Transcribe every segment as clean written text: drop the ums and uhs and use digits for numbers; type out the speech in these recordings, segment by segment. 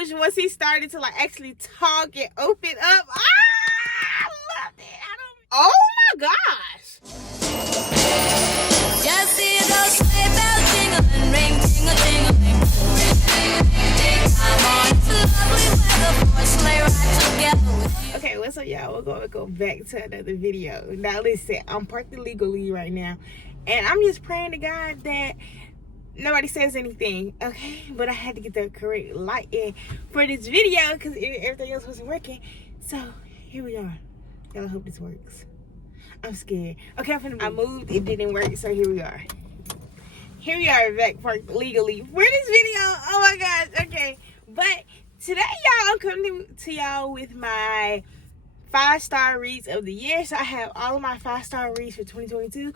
coach, once he started to like actually talk and open up, I loved it. Oh my gosh. Just see those sleigh bells jingling, ring, tingle, tingling. I'm on this lovely weather for a sleigh ride together with you. Okay, what's up, y'all? We're going to go back to another video. Now, listen, I'm parked illegally right now, and I'm just praying to God that nobody says anything, okay? But I had to get the correct lighting for this video because everything else wasn't working. So, here we are. Y'all, I hope this works. I'm scared. Okay, I moved, it didn't work, so here we are. Here we are back parked legally for this video. Oh my gosh, okay. But today, y'all, I'm coming to y'all with my 5-star reads of the year. So I have all of my 5-star reads for 2022.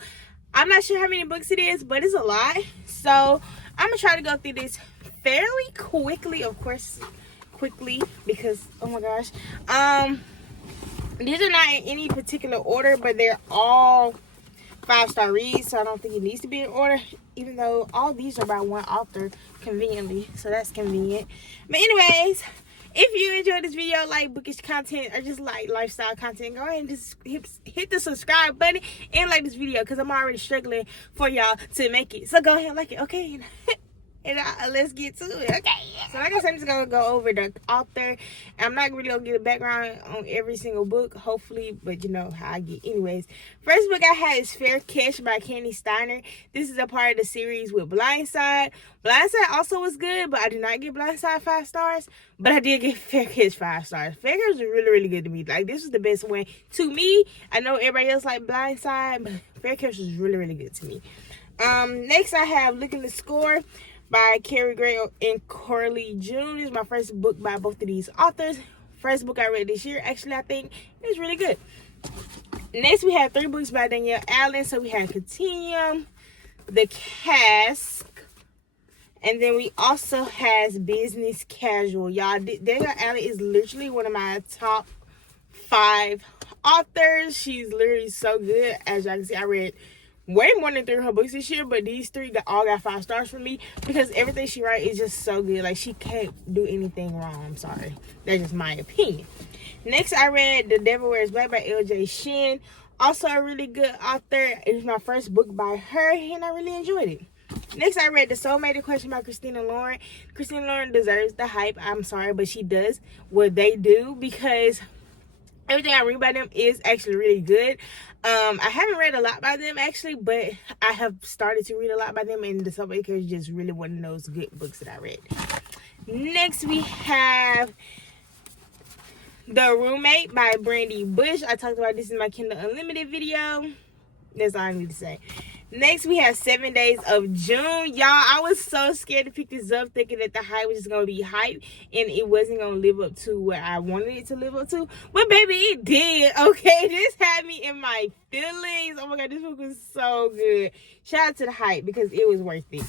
I'm not sure how many books it is, but it's a lot. So I'm gonna try to go through this fairly quickly, of course, quickly, because oh my gosh. These are not in any particular order, but they're all 5-star reads, so I don't think it needs to be in order, even though all these are by one author conveniently, so that's convenient. But anyways, if you enjoyed this video, like bookish content or just like lifestyle content, go ahead and just hit the subscribe button and like this video, because I'm already struggling for y'all to make it. So go ahead and like it, okay? And let's get to it, okay? So like I said, I'm just gonna go over the author. I'm not really gonna get a background on every single book, hopefully, but you know how I get. Anyways, first book I had is Fair Catch by Candy Steiner. This is a part of the series with Blindside. Blindside also was good, but I did not get Blindside 5 stars, but I did get Fair Catch 5 stars. Fair Catch was really, really good to me. Like, this was the best one to me. I know everybody else like Blindside, but Fair Catch was really, really good to me. Next I have Looking to Score by Carrie Gray and Corley June. This is my first book by both of these authors. First book I read this year. Actually, I think it was really good. Next, we have 3 books by Danielle Allen. So we have Continuum, The Cask, and then we also has Business Casual. Y'all, Danielle Allen is literally one of my top 5 authors. She's literally so good. As y'all can see, I read way more than 3 of her books this year, but these 3 all got 5 stars from me because everything she writes is just so good. Like, she can't do anything wrong. I'm sorry. That's just my opinion. Next, I read The Devil Wears Black by L.J. Shin. Also a really good author. It was my first book by her, and I really enjoyed it. Next, I read The Soulmate Equation by Christina Lauren. Christina Lauren deserves the hype. I'm sorry, but she does what they do because everything I read by them is actually really good. I haven't read a lot by them actually, but I have started to read a lot by them, and The Soulmate Equation is just really one of those good books that I read. Next, we have The Roommate by Brandy Bush. I talked about this in my Kindle Unlimited video. That's all I need to say. Next, we have 7 Days of June. Y'all, I was so scared to pick this up, thinking that the hype was just going to be hype, and it wasn't going to live up to what I wanted it to live up to. But, baby, it did, okay? This had me in my feelings. Oh, my God, this book was so good. Shout out to the hype, because it was worth it.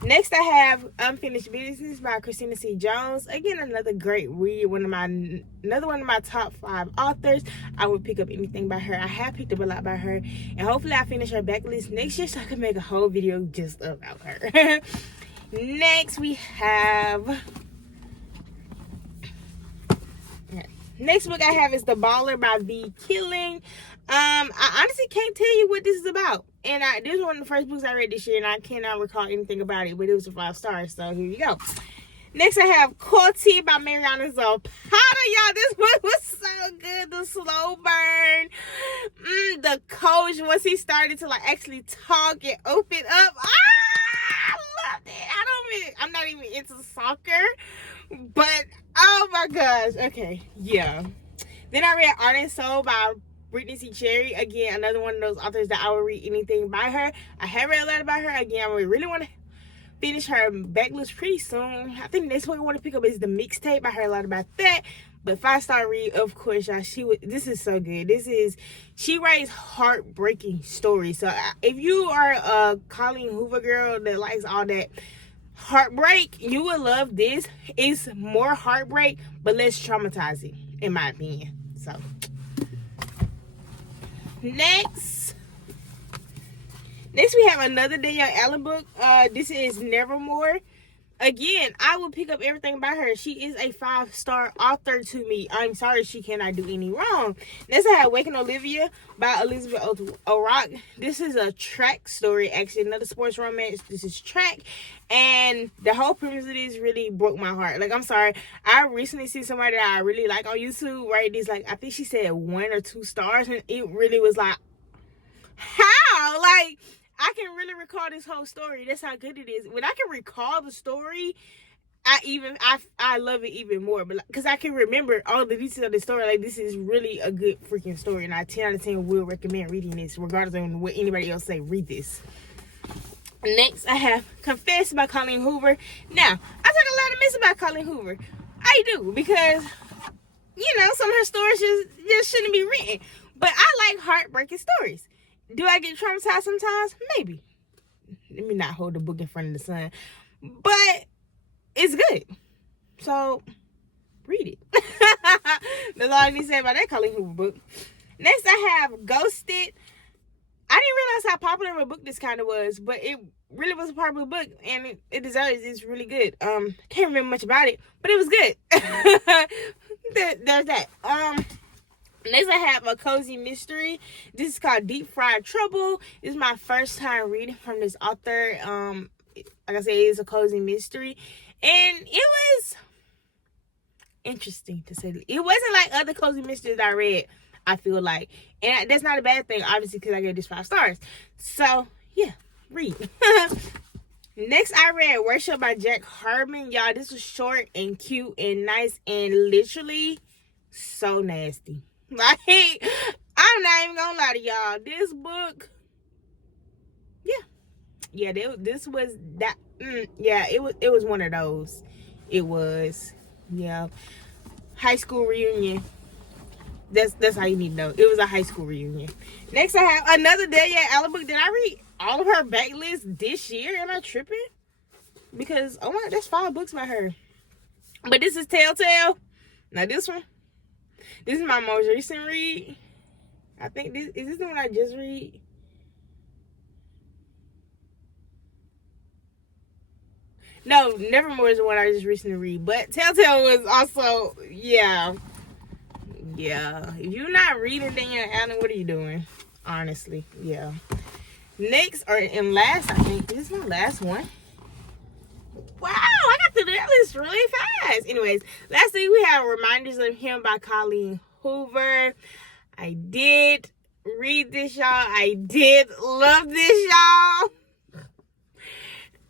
Next, I have Unfinished Business by Christina C. Jones. Again, another great read. Another one of my top 5 authors. I would pick up anything by her. I have picked up a lot by her. And hopefully I finish her backlist next year so I can make a whole video just about her. Next, we have... Next book I have is The Baller by V. Killing. I honestly can't tell you what this is about. And this is one of the first books I read this year, and I cannot recall anything about it, but it was a 5 stars, so here you go. Next, I have Courtesy by Mariana Zapata. Y'all, this book was so good. The slow burn. The coach, once he started to like actually talk and open up. I loved it. I'm not even into soccer, but oh my gosh. Okay, yeah. Then I read Art and Soul by Brittany C. Cherry. Again, another one of those authors that I will read anything by her. I have read a lot about her. Again, I really want to finish her backlist pretty soon. I think the next one I want to pick up is The Mixtape. I heard a lot about that. But 5-star read, of course, y'all. This is so good. She writes heartbreaking stories. So if you are a Colleen Hoover girl that likes all that heartbreak, you will love this. It's more heartbreak, but less traumatizing, in my opinion. So next we have another Danielle Allen book. This is Nevermore again, I will pick up everything about her. She is a 5-star author to me. I'm sorry she cannot do any wrong. Next, I have Waking Olivia by Elizabeth O'Rourke. This is a track story, actually, another sports romance. This is track, and the whole premise of this really broke my heart. Like, I'm sorry. I recently see somebody that I really like on YouTube, right? These, like, I think she said 1 or 2 stars, and it really was like, how? Like, I can really recall this whole story. That's how good it is. When I can recall the story, I love it even more. But because I can remember all the details of the story, like, this is really a good freaking story, and I 10 out of 10 will recommend reading this, regardless of what anybody else say. Read this. Next, I have Confess by Colleen Hoover. Now, I talk a lot of mess about Colleen Hoover. I do, because, you know, some of her stories just shouldn't be written. But I like heartbreaking stories. Do I get traumatized sometimes? Maybe. Let me not hold the book in front of the sun. But it's good. So, read it. That's all I need to say about that Colleen Hoover book. Next, I have Ghosted. I didn't realize how popular of a book this kind of was, but it really was a popular book, and it deserves. It's really good. Can't remember much about it, but it was good. There's that. Next, I have A Cozy Mystery. This is called Deep Fried Trouble. This is my first time reading from this author. Like I said, it is a cozy mystery, and it was interesting to say. It wasn't like other cozy mysteries I read, I feel like, and that's not a bad thing, obviously, because I gave this 5 stars. So yeah, read. Next, I read Worship by Jack Harmon. Y'all, this was short and cute and nice and literally so nasty. Like, I'm not even gonna lie to y'all. This book, this was that. It was one of those. It was, high school reunion. That's how you need to know. It was a high school reunion. Next, I have another Delia Allen book. Did I read all of her backlist this year? Am I tripping? Because, oh my, that's 5 books by her. But this is Telltale. Now this one, this is my most recent read. I think is this the one I just read? No, Nevermore is the one I just recently read. But Telltale was also, yeah. If you're not reading Danielle Allen, what are you doing? Honestly, yeah. Next, and last, I think, this is my last one. Wow, I got through that list really fast. Anyways, lastly, we have Reminders of Him by Colleen Hoover. I did read this, y'all. I did love this, y'all.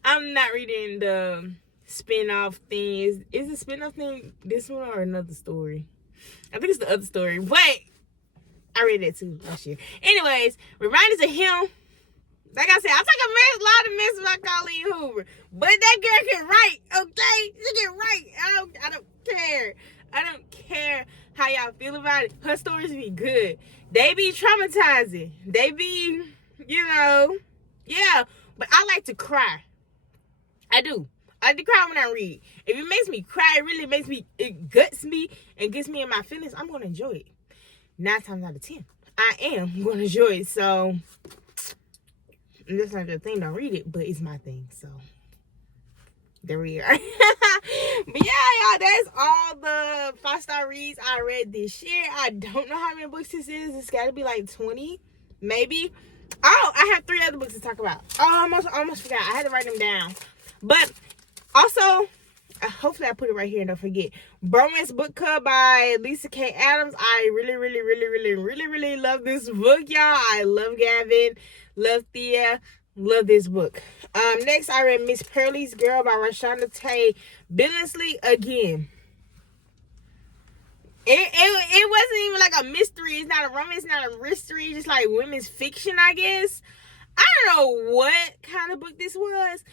I'm not reading the spin-off thing. Is the spin-off thing this one or another story? I think it's the other story, but I read that too last year. Anyways, Reminders of Him. Like I said, I talk a lot of mess about Colleen Hoover, but that girl can write, okay? She can write. I don't care. I don't care how y'all feel about it. Her stories be good. They be traumatizing. They be, yeah. But I like to cry. I do. I like to cry when I read. If it makes me cry, it guts me and gets me in my feelings, I'm going to enjoy it. 9 times out of 10, I am going to enjoy it. So, that's not your thing, don't read it, but it's my thing. So, there we are. But yeah, y'all, that's all the 5-star reads I read this year. I don't know how many books this is. It's got to be like 20, maybe. Oh, I have 3 other books to talk about. Oh, I almost forgot. I had to write them down. But also, hopefully I put it right here and don't forget. Bromance Book Club by Lisa K. Adams. I really love this book, y'all. I love Gavin, love Thea, love this book. Next, I read Miss Pearlie's Girl by Rashonda Tay Billingsley again. It wasn't even like a mystery. It's not a romance, it's not a mystery. It's just like women's fiction, I guess. I don't know what kind of book this was,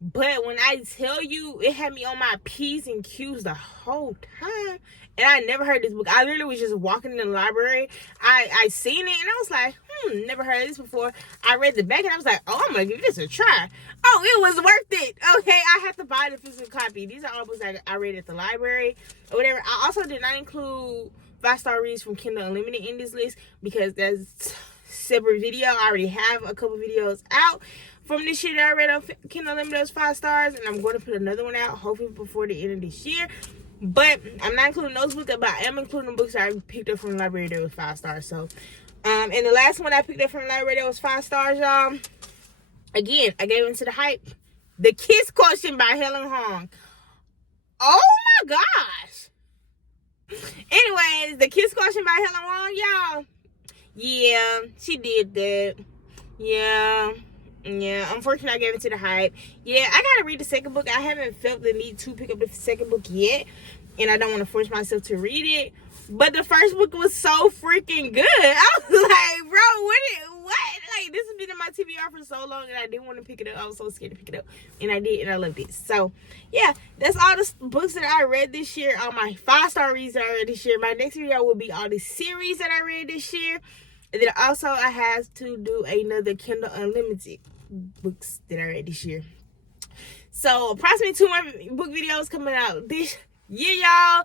but when I tell you, it had me on my P's and Q's the whole time. And I never heard this book. I literally was just walking in the library. I seen it and I was like, never heard of this before. I read the back and I was like, oh, I'm going to give this a try. Oh, it was worth it. Okay, I have to buy the physical copy. These are all books I read at the library or whatever. I also did not include 5-star reads from Kindle Unlimited in this list because that's separate video. I already have a couple videos out. from this year that I read on Kindle Unlimited was 5 stars, and I'm going to put another one out hopefully before the end of this year. But I'm not including those books, but I am including the books that I picked up from the library that was 5 stars. So, and the last one I picked up from the library that was 5 stars, y'all. Again, I gave Into the Hype. The Kiss Quotient by Helen Hong. Oh my gosh. Anyways, The Kiss Quotient by Helen Hong, y'all. Yeah, she did that. Yeah. Unfortunately, I gave Into the Hype. Yeah, I gotta read the second book. I haven't felt the need to pick up the second book yet, and I don't want to force myself to read it. But the first book was so freaking good. I was like, bro, what? Like, this has been in my TBR for so long, and I didn't want to pick it up. I was so scared to pick it up, and I did, and I loved it. So, yeah, that's all the books that I read this year. All my 5-star reads that I read this year. My next video will be all the series that I read this year. And then also, I have to do another Kindle Unlimited books that I read this year. So, approximately 2 more book videos coming out this year, y'all.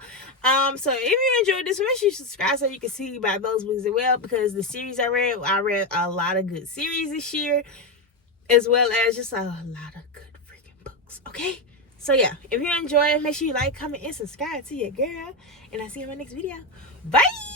So, if you enjoyed this, make sure you subscribe so you can see about those books as well. Because the series I read a lot of good series this year. As well as just a lot of good freaking books. Okay? So, yeah. If you enjoy it, make sure you like, comment, and subscribe to your girl. And I'll see you in my next video. Bye!